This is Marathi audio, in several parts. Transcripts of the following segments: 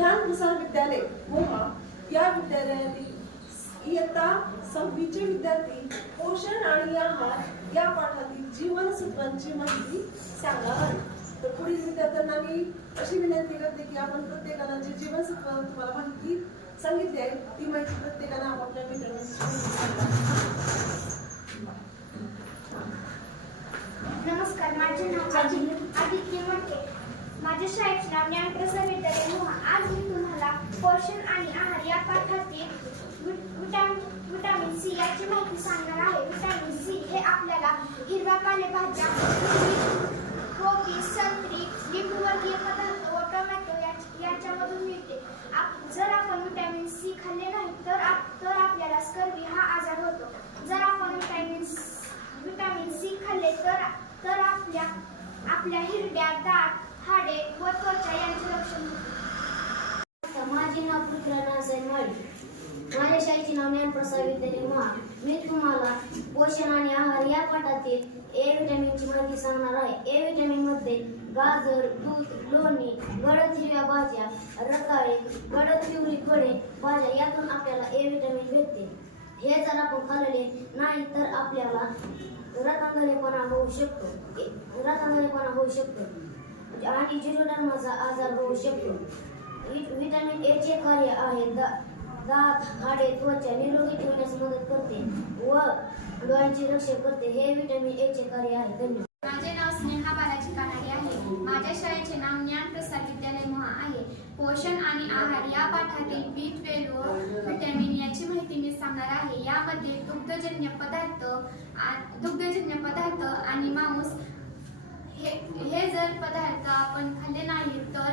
प्रसार विद्यालय मोहा या विद्यालयातील इयत्ता सहावीचे विद्यार्थी पोषण आणि आहार या पाठातील जीवनसत्वांची माहिती सांगणार आहेत तर पुढील विद्यार्थ्यांना मी अशी विनंती करते की आपण प्रत्येकाला जे जीवनसत्व तुम्हाला माहिती सांगितली आहे ती माहिती प्रत्येकाला आपापल्या मित्रांना नमस्कार माझे नाव माझ्या शाळेचे नाव ज्ञानप्रसाद विद्यालय मोहा आज मी तुम्हाला पोषण आणि आहार या पाठातील वि- विटॅमिन विटॅमिन सी याची माहिती सांगणार आहे. विटॅमिन सी हे आपल्याला हिरव्या पालेभाज्या कोबी संत्री लिंबूवर्गीय पदार्थ व टोमॅटो या- याच्यामधून मिळते आप- जर आपण विटॅमिन सी खाल्ले नाही तर आप- तर आपल्याला स्कर्वी हा आजार होतो जर आपण विटॅमिन विटॅमिन सी खाल्ले तर तर आपल्या आपल्या हिरड्या दात हाडे व त्वचा यांचे रक्षण होते. माझे नाव पृथ्वीराज माळी माझ्या शाळेचे नाव ज्ञानप्रसाद विद्यालय महा. मी तुम्हाला पोषण आणि आहार या पाठातील ए विटॅमिनची माहिती सांगणार आहे. ए विटॅमिनमध्ये गाजर दूध लोणी गडद हिरव्या भाज्या रताळे गडद पिवळी फळे भाज्या यातून आपल्याला ए व्हिटॅमिन भेटते. हे जर आपण खाल्ले नाही तर आपल्याला रतांगलेपणा होऊ शकतो. रतांगलेपणा होऊ शकतो. आणि जिरोडर्माचा आजार होऊ शकतो. वि- विटॅमिन ए चे कार्य आहे. दात हाडे त्वचा निरोगी ठेवण्यास मदत करते व डोळ्यांचे रक्षण करते. हे विटॅमिन ए चे कार्य आहे. धन्यवाद. माझे नाव स्नेहा बालाजी कानाडे आहे. माझ्या शाळेचे नाव ज्ञान ज्ञानप्रसाद विद्यालय महा आहे. पोषण आणि आहार या पाठातील बी ट्वेल्व व व्हिटॅमिन याची माहिती मी सांगणार आहे. यामध्ये दुग्धजन्य पदार्थ दुग्धजन्य पदार्थ आणि मांस हे हे जर पदार्थ आपण खाल्ले नाही तर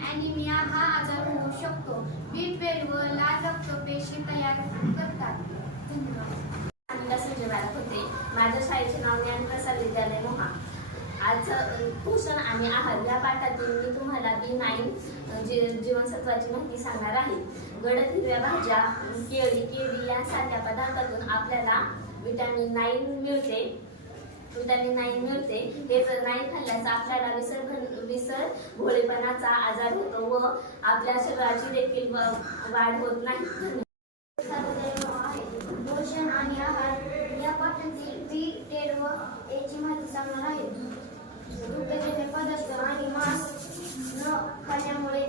ॲनिमिया हा आजार होऊ शकतो. बी व लाल रक्तपेशी तयार करतात. धन्यवाद. संजय होते. माझ्या शाळेचे नाव ज्ञानप्रसाद विद्यालय मोहा. आज पोषण आणि आहार या पाठातून मी तुम्हाला बी नाईन जी जीवनसत्वाची माहिती सांगणार आहे. गडद हिरव्या भाज्या केळी केळी यासारख्या पदार्थातून आपल्याला विटॅमिन नाईन मिळते. विटॅमिन नाईन मिळते. हे जर नाही खाल्ल्यास आपल्याला विसर विसर भोळेपणाचा आजार होतो व आपल्या शरीराची देखील वाढ होत नाही. पोषण आणि आहार या पाठातील बी टेड व याची माहिती सांगणार आहे. दुग्धजन्य पदार्थ आणि मांस न खाण्यामुळे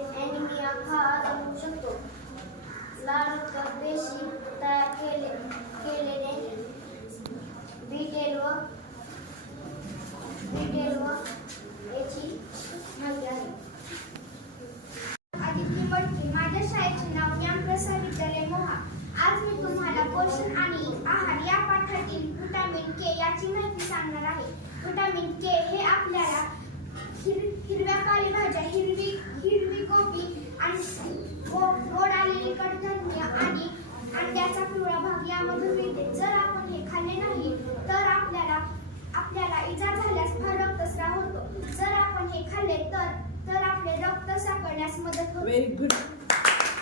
व्हिटॅमिन के याची माहिती सांगणार आहे. व्हिटॅमिन के हे आपल्याला हिर हिरव्या पालेभाज्या हिरवी हिरवी कोबी आणि गोड आलेली कडधान्य आणि अंड्याचा पिवळा भाग यामधून मिळते. जर आपण हे खाल्ले नाही तर आपल्याला आपल्याला इजा झाल्यास फार रक्तस्राव होतो. जर आपण हे खाल्ले तर तर आपले रक्त सापडण्यास मदत होते.